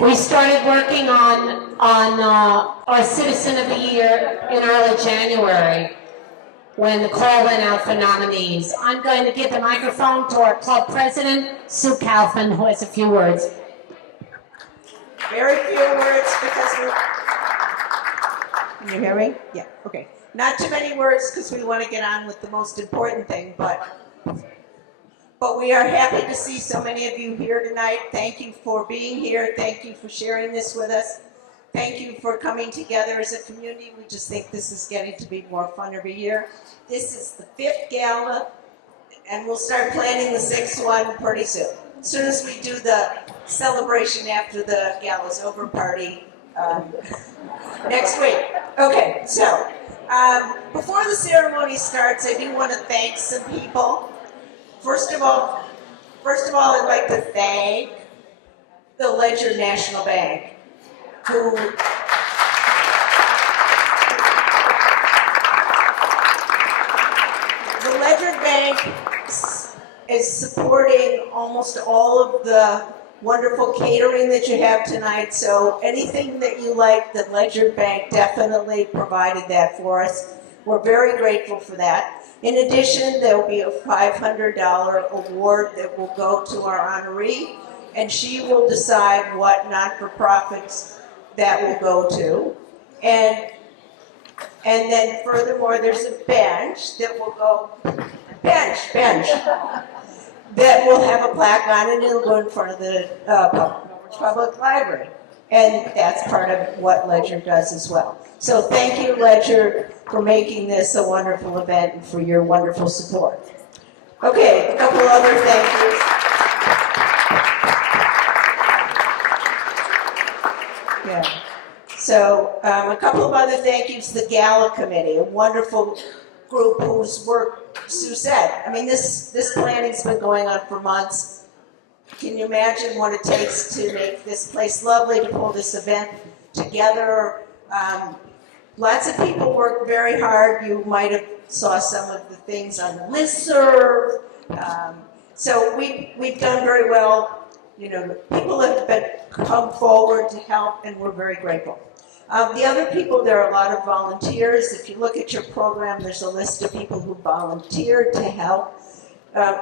We started working on our Citizen of the Year in early January when the call went out for nominees. I'm going to give the microphone to our club president, Sue Kaufman, who has a few words. Very few words because Can you hear me? Yeah, okay. Not too many words because we want to get on with the most important thing, but we are happy to see so many of you here tonight. Thank you for being here. Thank you for sharing this with us. Thank you for coming together as a community. We just think this is getting to be more fun every year. This is the 5th gala, and we'll start planning the 6th one pretty soon. As soon as we do the celebration after the gala's over party next week. Okay, so before the ceremony starts, I do want to thank some people. First of all, I'd like to thank the Ledger National Bank, who the Ledger Bank is supporting almost all of the wonderful catering that you have tonight. So anything that you like, the Ledger Bank definitely provided that for us. We're very grateful for that. In addition, there will be a $500 award that will go to our honoree, and she will decide what not-for-profits that will go to. And then furthermore, there's a bench that will go, bench, that will have a plaque on it, and it'll go in front of the public library. And that's part of what Ledger does as well. So thank you, Ledger, for making this a wonderful event and for your wonderful support. Okay, a couple other thank yous. Yeah. So a couple of other thank yous. The Gala Committee, a wonderful group whose work Sue said. I mean, this planning's been going on for months. Can you imagine what it takes to make this place lovely, to pull this event together? Lots of people work very hard. You might have saw some of the things on the listserv. So we've done very well. You know, people have come forward to help, and we're very grateful. The other people, there are a lot of volunteers. If you look at your program, there's a list of people who volunteered to help.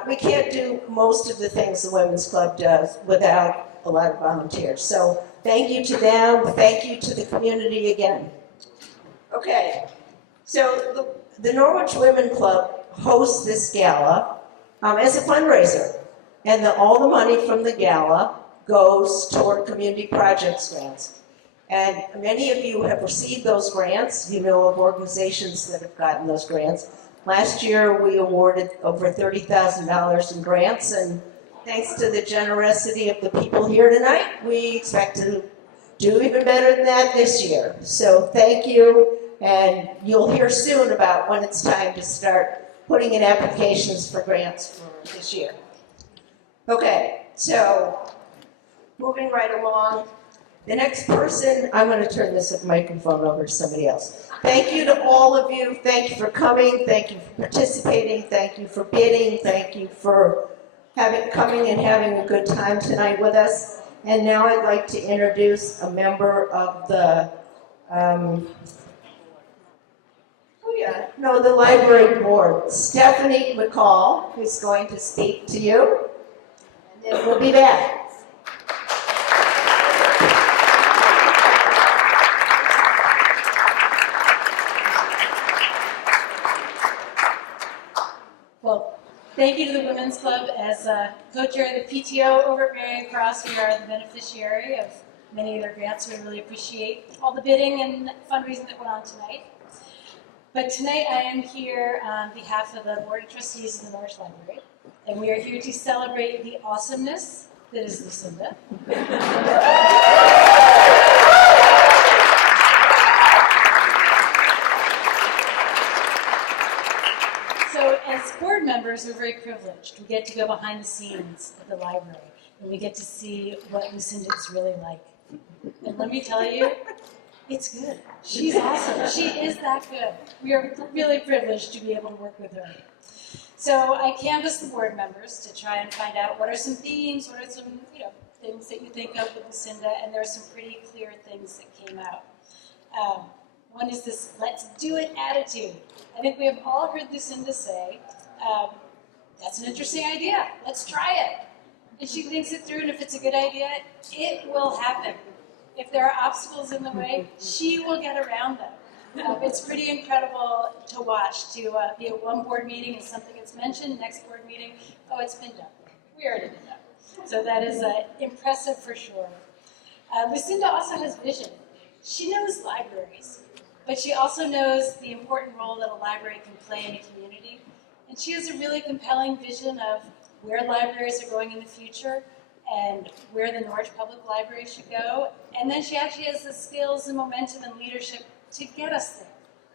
We can't do most of the things the Women's Club does without a lot of volunteers. So thank you to them. Thank you to the community again. Okay, so the Norwich Women's Club hosts this gala as a fundraiser. And all the money from the gala goes toward community projects grants. And many of you have received those grants. You know of organizations that have gotten those grants. Last year, we awarded over $30,000 in grants, and thanks to the generosity of the people here tonight, we expect to do even better than that this year. So thank you, and you'll hear soon about when it's time to start putting in applications for grants for this year. Okay, so moving right along. The next person, I'm going to turn this microphone over to somebody else. Thank you to all of you. Thank you for coming. Thank you for participating. Thank you for bidding. Thank you for coming and having a good time tonight with us. And now I'd like to introduce a member of the, the library board, Stephanie McCall, who's going to speak to you. And then we'll be back. Well, thank you to the Women's Club. As co-chair of the PTO over at Marion Cross, we are the beneficiary of many of their grants. We really appreciate all the bidding and fundraising that went on tonight. But tonight I am here on behalf of the Board of Trustees of the Norwich Library, and we are here to celebrate the awesomeness that is Lucinda. So as board members, we're very privileged. We get to go behind the scenes of the library, and we get to see what Lucinda is really like. And let me tell you, it's good. She's awesome. She is that good. We are really privileged to be able to work with her. So I canvassed the board members to try and find out what are some themes, what are some things that you think of with Lucinda, and there are some pretty clear things that came out. One is this let's do it attitude. I think we have all heard Lucinda say, that's an interesting idea, let's try it. And she thinks it through, and if it's a good idea, it will happen. If there are obstacles in the way, she will get around them. It's pretty incredible to watch, to be at one board meeting and something gets mentioned, next board meeting, oh, it's been done. We already did that. So that is impressive for sure. Lucinda also has vision. She knows libraries, but she also knows the important role that a library can play in a community. And she has a really compelling vision of where libraries are going in the future and where the Norwich Public Library should go. And then she actually has the skills and momentum and leadership to get us there.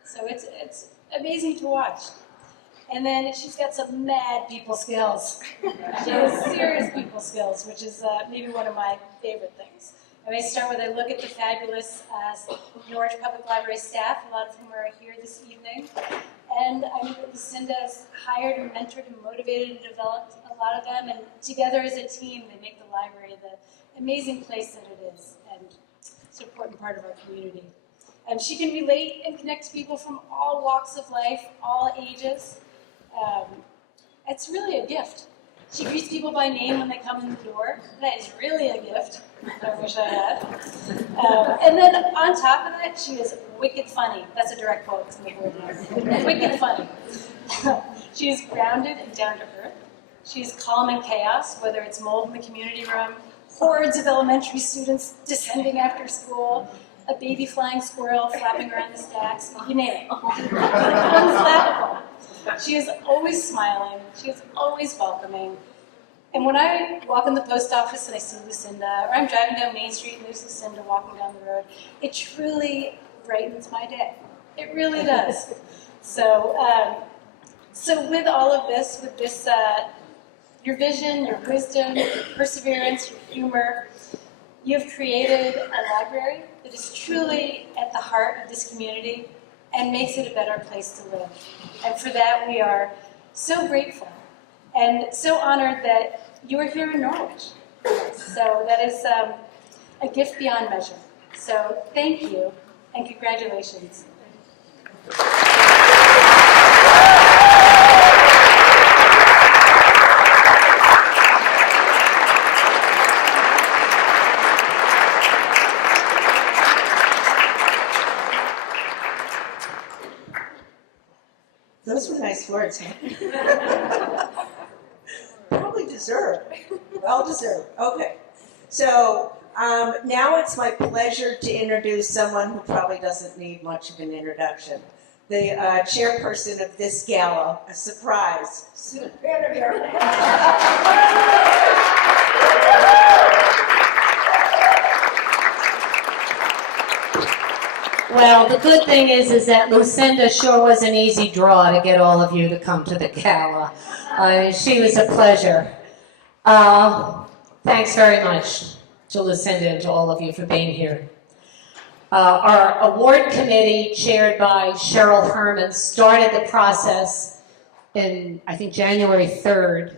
So it's amazing to watch. And then she's got some mad people skills. She has serious people skills, which is maybe one of my favorite things. I may start with I look at the fabulous Norwich Public Library staff, a lot of whom are here this evening. And I know that Lucinda has hired and mentored and motivated and developed a lot of them. And together as a team, they make the library the amazing place that it is. And it's an important part of our community. She can relate and connect to people from all walks of life, all ages. It's really a gift. She greets people by name when they come in the door. That is really a gift. I wish I had. And then on top of that, she is wicked funny. That's a direct quote from the board. Wicked funny. She is grounded and down to earth. She's calm in chaos, whether it's mold in the community room, hordes of elementary students descending after school, a baby flying squirrel flapping around the stacks, you name it. Unflappable. She is always smiling. She is always welcoming. And when I walk in the post office and I see Lucinda, or I'm driving down Main Street and there's Lucinda walking down the road, it truly brightens my day. It really does. So with all of this, with this, your vision, your wisdom, your perseverance, your humor, you have created a library that is truly at the heart of this community and makes it a better place to live. And for that, we are so grateful and so honored that you are here in Norwich. So that is a gift beyond measure. So thank you and congratulations. Those were nice words, huh? Probably deserved. Well deserved. Okay. So now it's my pleasure to introduce someone who probably doesn't need much of an introduction. The chairperson of this gala, a surprise. Sue Vandermeer. Well, the good thing is that Lucinda sure was an easy draw to get all of you to come to the gala. She was a pleasure. Thanks very much to Lucinda and to all of you for being here. Our award committee, chaired by Cheryl Herman, started the process in, I think, January 3rd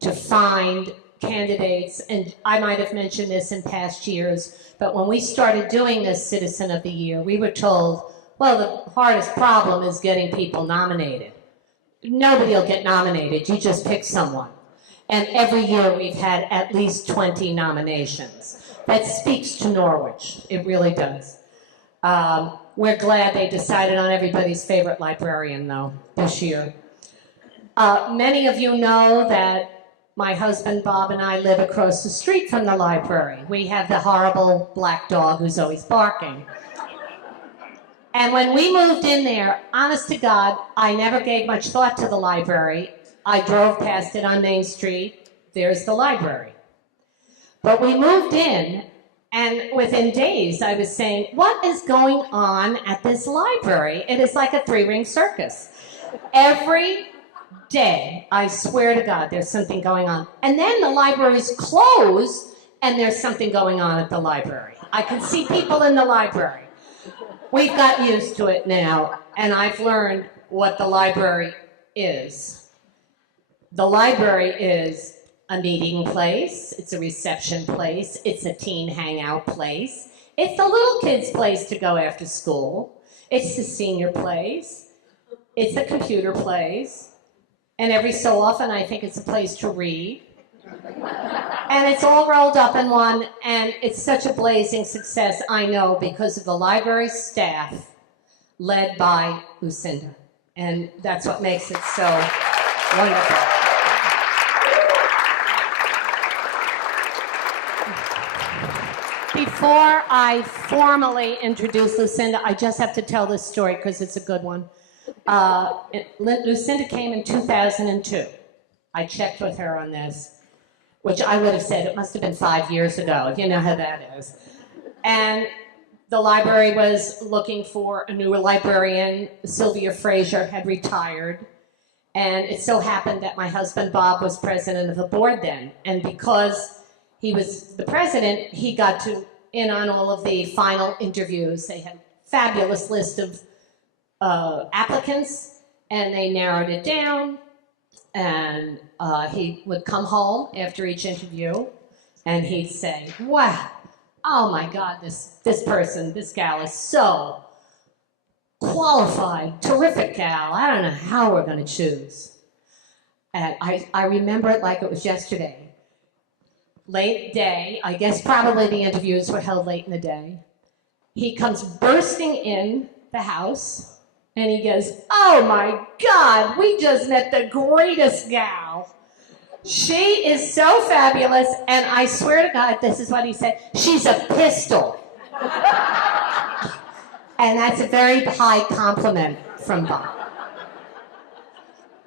to find candidates, and I might have mentioned this in past years, but when we started doing this Citizen of the Year, we were told, well, the hardest problem is getting people nominated. Nobody will get nominated, you just pick someone. And every year we've had at least 20 nominations. That speaks to Norwich, it really does. We're glad they decided on everybody's favorite librarian, though, this year. Many of you know that my husband Bob and I live across the street from the library. We have the horrible black dog who's always barking. And when we moved in there, honest to God, I never gave much thought to the library. I drove past it on Main Street. There's the library. But we moved in, and within days I was saying, what is going on at this library? It is like a three-ring circus. Every day, I swear to God, there's something going on. And then the library's closed, and there's something going on at the library. I can see people in the library. We've got used to it now, and I've learned what the library is. The library is a meeting place, it's a reception place, it's a teen hangout place, it's the little kids' place to go after school, it's the senior place, it's the computer place, and every so often I think it's a place to read. And it's all rolled up in one, and it's such a blazing success, I know, because of the library staff led by Lucinda. And that's what makes it so wonderful. Before I formally introduce Lucinda, I just have to tell this story because it's a good one. Lucinda came in 2002. I checked with her on this, which I would have said it must have been 5 years ago. You know how that is. And the library was looking for a new librarian. Sylvia Fraser had retired. And it so happened that my husband, Bob, was president of the board then. And because he was the president, he got in on all of the final interviews. They had a fabulous list of applicants, and they narrowed it down. And he would come home after each interview, and he'd say, wow, oh my God, this person, this gal is so qualified, terrific gal. I don't know how we're going to choose. And I remember it like it was yesterday. Late day, I guess probably the interviews were held late in the day. He comes bursting in the house, and he goes, oh my God, we just met the greatest gal. She is so fabulous, and I swear to God, this is what he said, she's a pistol. And that's a very high compliment from Bob.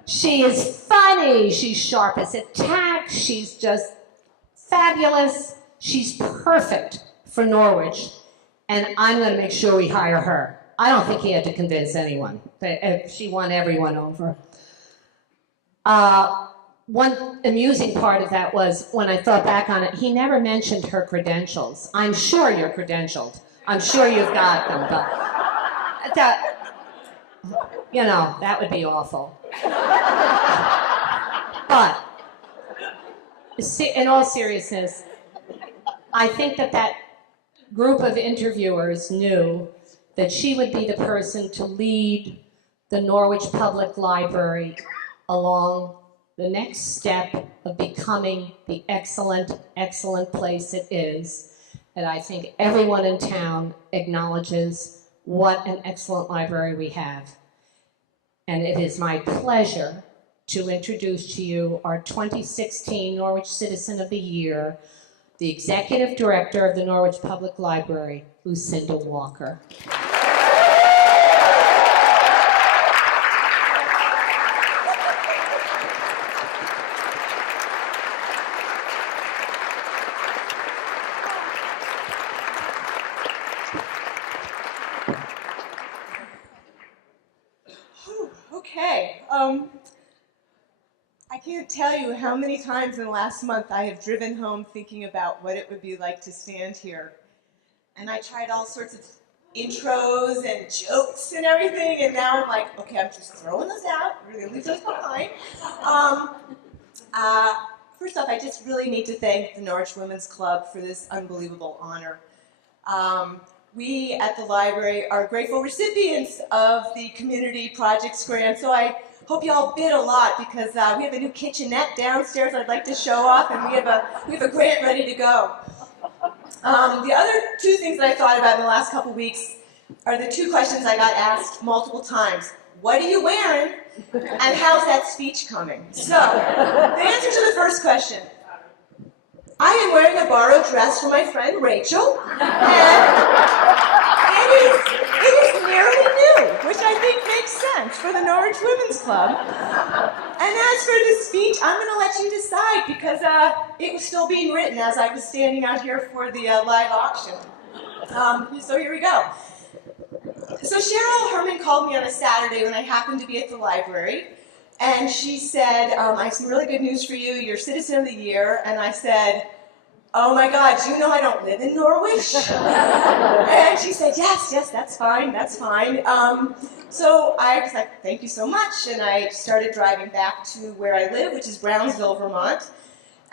She is funny, she's sharp as a tack, she's just fabulous, she's perfect for Norwich, and I'm going to make sure we hire her. I don't think he had to convince anyone. She won everyone over. One amusing part of that was, when I thought back on it, he never mentioned her credentials. I'm sure you're credentialed. I'm sure you've got them, but that would be awful. But in all seriousness, I think that group of interviewers knew that she would be the person to lead the Norwich Public Library along the next step of becoming the excellent, excellent place it is. And I think everyone in town acknowledges what an excellent library we have. And it is my pleasure to introduce to you our 2016 Norwich Citizen of the Year, the Executive Director of the Norwich Public Library, Lucinda Walker. Okay, I can't tell you how many times in the last month I have driven home thinking about what it would be like to stand here. And I tried all sorts of intros and jokes and everything, and now I'm like, okay, I'm just throwing those out. We're going to leave those behind. First off, I just really need to thank the Norwich Women's Club for this unbelievable honor. We at the library are grateful recipients of the Community Projects Grant, so I hope you all bid a lot, because we have a new kitchenette downstairs I'd like to show off, and we have a grant ready to go. The other two things that I thought about in the last couple weeks are the two questions I got asked multiple times. What are you wearing? And how's that speech coming? So, the answer to the first question. I am wearing a borrowed dress from my friend Rachel, and it is nearly new, which I think makes sense for the Norwich Women's Club. And as for the speech, I'm going to let you decide, because it was still being written as I was standing out here for the live auction. So here we go. So Cheryl Herman called me on a Saturday when I happened to be at the library, and she said, I have some really good news for you, you're Citizen of the Year. And I said, oh my God, do you know I don't live in Norwich? And she said, yes, that's fine. So I was like, thank you so much, and I started driving back to where I live, which is Brownsville, Vermont.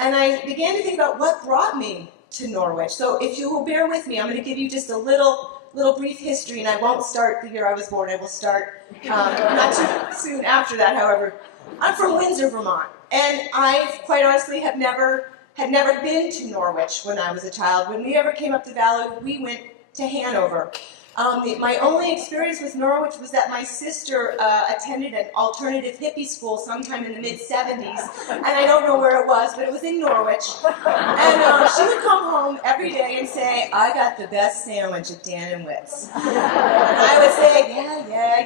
And I began to think about what brought me to Norwich. So if you will bear with me, I'm going to give you just a little brief history, and I won't start the year I was born. I will start not too soon after that, however. I'm from Windsor, Vermont, and I quite honestly had never been to Norwich when I was a child. When we ever came up the valley, we went to Hanover. My only experience with Norwich was that my sister attended an alternative hippie school sometime in the mid-'70s, and I don't know where it was, but it was in Norwich. And she would come home every day and say, "I got the best sandwich at Dan and Witt's." And I would say,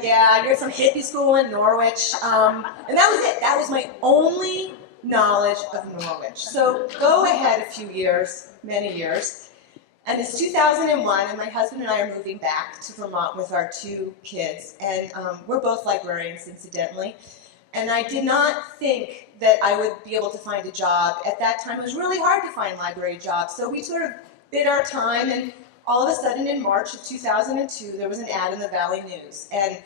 yeah, you're some hippie school in Norwich. And that was it. That was my only knowledge of Norwich. So go ahead a few years, many years. And it's 2001, and my husband and I are moving back to Vermont with our 2 kids. And we're both librarians, incidentally. And I did not think that I would be able to find a job. At that time, it was really hard to find library jobs. So we sort of bid our time, and all of a sudden in March of 2002, there was an ad in the Valley News. And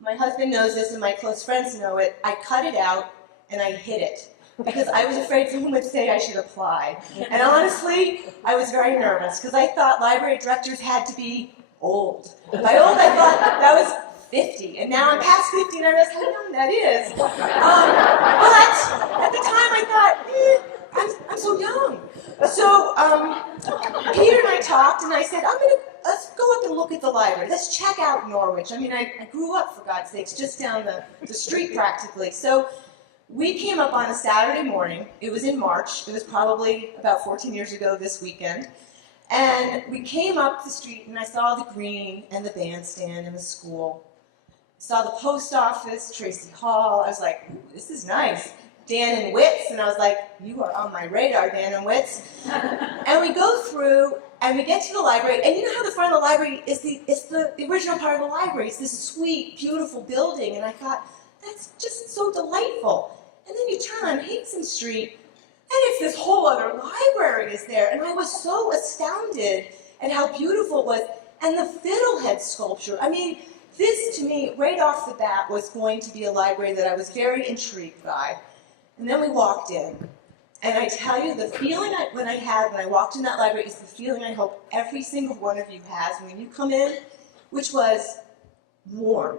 my husband knows this, and my close friends know it. I cut it out, and I hid it, because I was afraid someone would say I should apply. And honestly, I was very nervous, because I thought library directors had to be old. By old, I thought that was 50, and now I'm past 50, and I realize how young that is. But at the time, I thought, I'm so young. So Peter and I talked, and I said, let's go up and look at the library. Let's check out Norwich. I mean, I grew up, for God's sakes, just down the street practically. So we came up on a Saturday morning. It was in March. It was probably about 14 years ago this weekend. And we came up the street, and I saw the green and the bandstand and the school. I saw the post office, Tracy Hall. I was like, ooh, this is nice. Dan and Witt's, and I was like, you are on my radar, Dan and Witt's. And we go through, and we get to the library, and you know how the front of the library is the original part of the library. It's this sweet, beautiful building, and I thought, that's just so delightful. And then you turn on Hickson Street, and it's this whole other library is there. And I was so astounded at how beautiful it was. And the fiddlehead sculpture. I mean, this to me, right off the bat, was going to be a library that I was very intrigued by. And then we walked in. And I tell you, the feeling when I walked in that library is the feeling I hope every single one of you has when you come in, which was warm,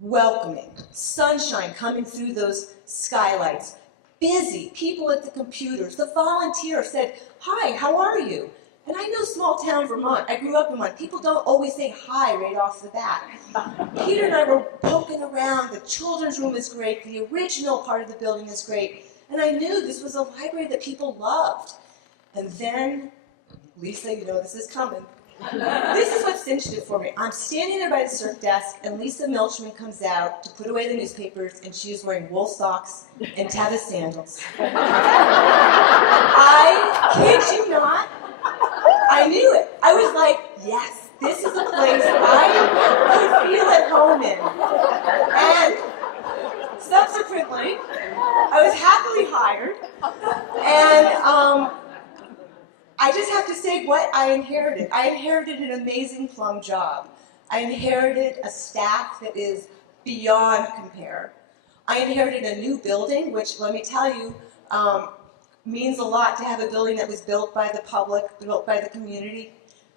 welcoming, sunshine coming through those skylights, busy, people at the computers. The volunteer said, "Hi, how are you?" And I know small town Vermont. I grew up in one. People don't always say hi right off the bat. Peter and I were poking around. The children's room is great. The original part of the building is great. And I knew this was a library that people loved. And then, Lisa, you know this is coming. This is what cinched it for me. I'm standing there by the circ desk, and Lisa Milchman comes out to put away the newspapers, and she is wearing wool socks and taffeta sandals. I kid you not, I knew it. I was like, yes, this is a place I could feel at home in. And subsequently, I was happily hired, and I just have to say what I inherited. I inherited an amazing plum job. I inherited a staff that is beyond compare. I inherited a new building, which, let me tell you, means a lot to have a building that was built by the public, built by the community.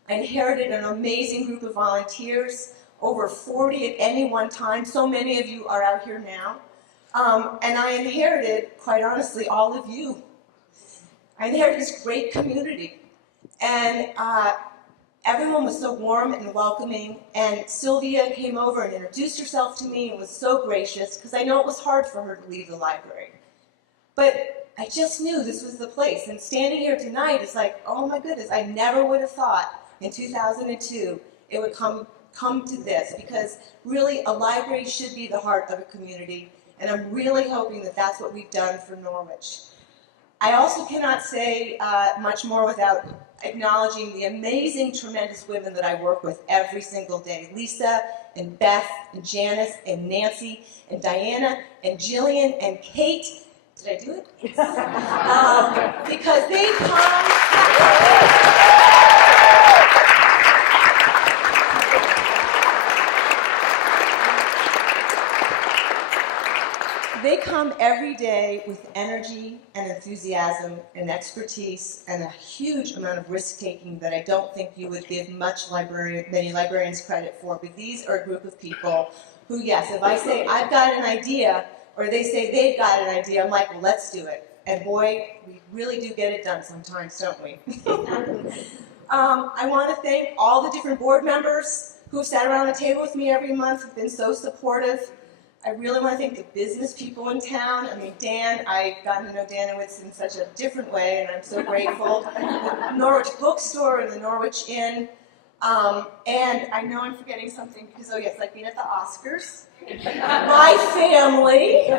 I inherited an amazing group of volunteers, over 40 at any one time. So many of you are out here now. And I inherited, quite honestly, all of you. I inherited this great community, and everyone was so warm and welcoming, and Sylvia came over and introduced herself to me and was so gracious, because I know it was hard for her to leave the library. But I just knew this was the place, and standing here tonight is like, oh my goodness, I never would have thought in 2002 it would come to this, because really a library should be the heart of a community, and I'm really hoping that that's what we've done for Norwich. I also cannot say much more without acknowledging the amazing, tremendous women that I work with every single day. Lisa and Beth and Janice and Nancy and Diana and Jillian and Kate. Did I do it? Yes. Because they come... They come every day with energy and enthusiasm and expertise and a huge amount of risk-taking that I don't think you would give many librarians credit for. But these are a group of people who, yes, if I say I've got an idea, or they say they've got an idea, I'm like, well, let's do it. And boy, we really do get it done sometimes, don't we? I want to thank all the different board members who have sat around the table with me every month, have been so supportive. I really want to thank the business people in town. I mean, Dan, I've gotten to know Dan in such a different way, and I'm so grateful. The Norwich Bookstore and the Norwich Inn. And I know I'm forgetting something because, oh yes, like being at the Oscars. My family.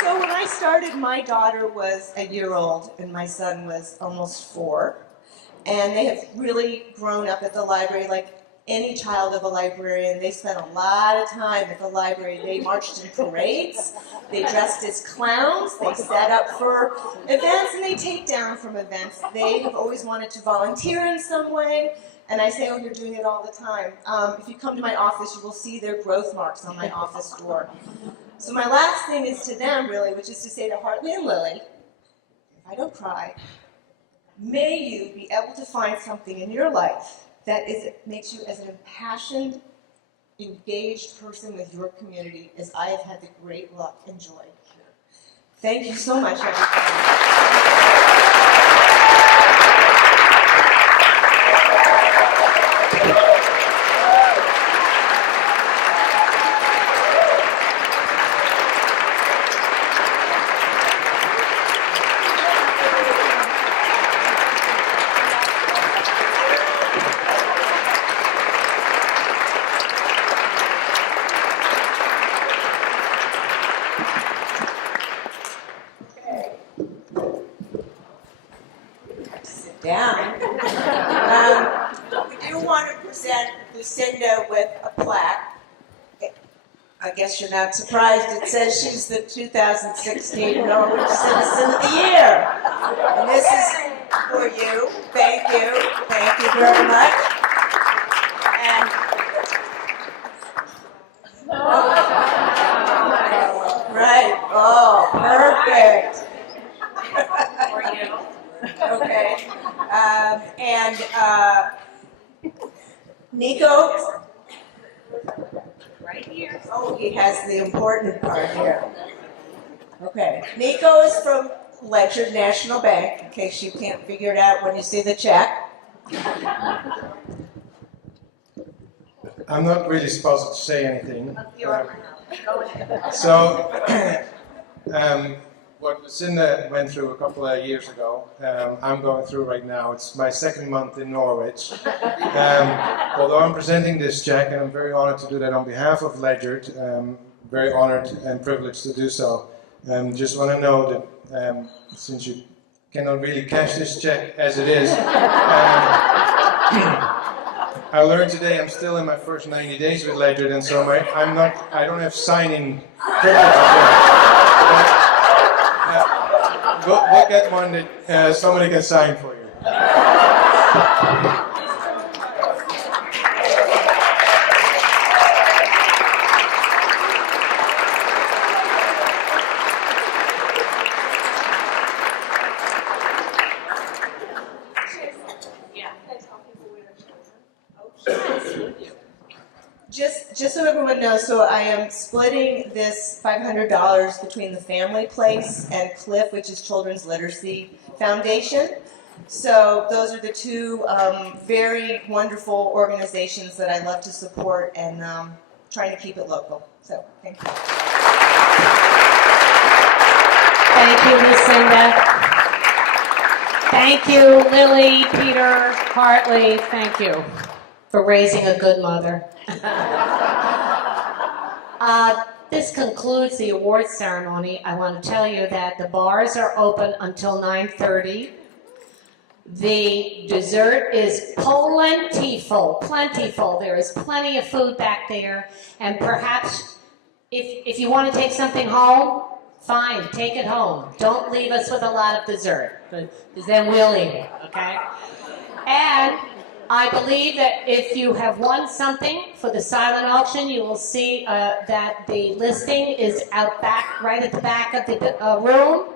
So when I started, my daughter was a year old and my son was almost 4. And they have really grown up at the library like any child of a librarian. They spent a lot of time at the library. They marched in parades, they dressed as clowns, they set up for events, and they take down from events. They have always wanted to volunteer in some way, and I say, oh, you're doing it all the time. If you come to my office, you will see their growth marks on my office door. So my last thing is to them, really, which is to say to Hartley and Lily, if I don't cry, may you be able to find something in your life that makes you as an impassioned, engaged person with your community as I have had the great luck and joy here. Thank you so much, everybody. Down. We do want to present Lucinda with a plaque. I guess you're not surprised. It says she's the 2016 Norwich Citizen of the Year. And this is for you. Thank you. Thank you very much. And right. Oh, perfect. For you. Okay. Nico? Right here. Oh, he has the important part here. Okay. Nico is from Ledger National Bank, in case you can't figure it out when you see the check. I'm not really supposed to say anything. So, what Lucinda went through a couple of years ago, I'm going through right now. It's my second month in Norwich. Although I'm presenting this check, and I'm very honored to do that on behalf of Ledger, very honored and privileged to do so. Just want to know that since you cannot really cash this check as it is, I learned today I'm still in my first 90 days with Ledger, and so I don't have signing privileges yet. We'll get one that somebody can sign for you. Just so everyone knows, so I am splitting this $500 between the Family Place and Cliff, which is Children's Literacy Foundation. So those are the two very wonderful organizations that I love to support, and trying to keep it local. So thank you. Thank you, Lucinda. Thank you, Lily, Peter, Hartley. Thank you for raising a good mother. This concludes the awards ceremony. I want to tell you that the bars are open until 9:30. The dessert is plentiful. There is plenty of food back there, and perhaps if you want to take something home, fine, take it home. Don't leave us with a lot of dessert, because then we'll eat it, okay? And I believe that if you have won something for the silent auction, you will see that the listing is out back, right at the back of the room.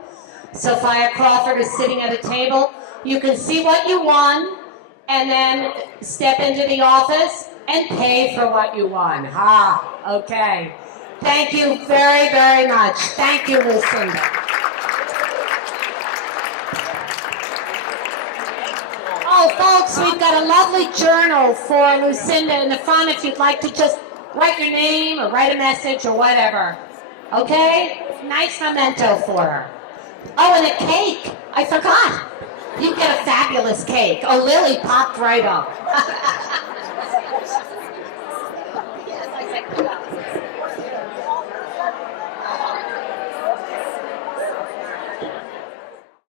Sophia Crawford is sitting at a table. You can see what you won, and then step into the office and pay for what you won. Okay. Thank you very, very much. Thank you, Lucinda. Oh, folks, we've got a lovely journal for Lucinda in the front if you'd like to just write your name or write a message or whatever. Okay? Nice memento for her. Oh, and a cake. I forgot. You get a fabulous cake. Oh, Lily popped right up.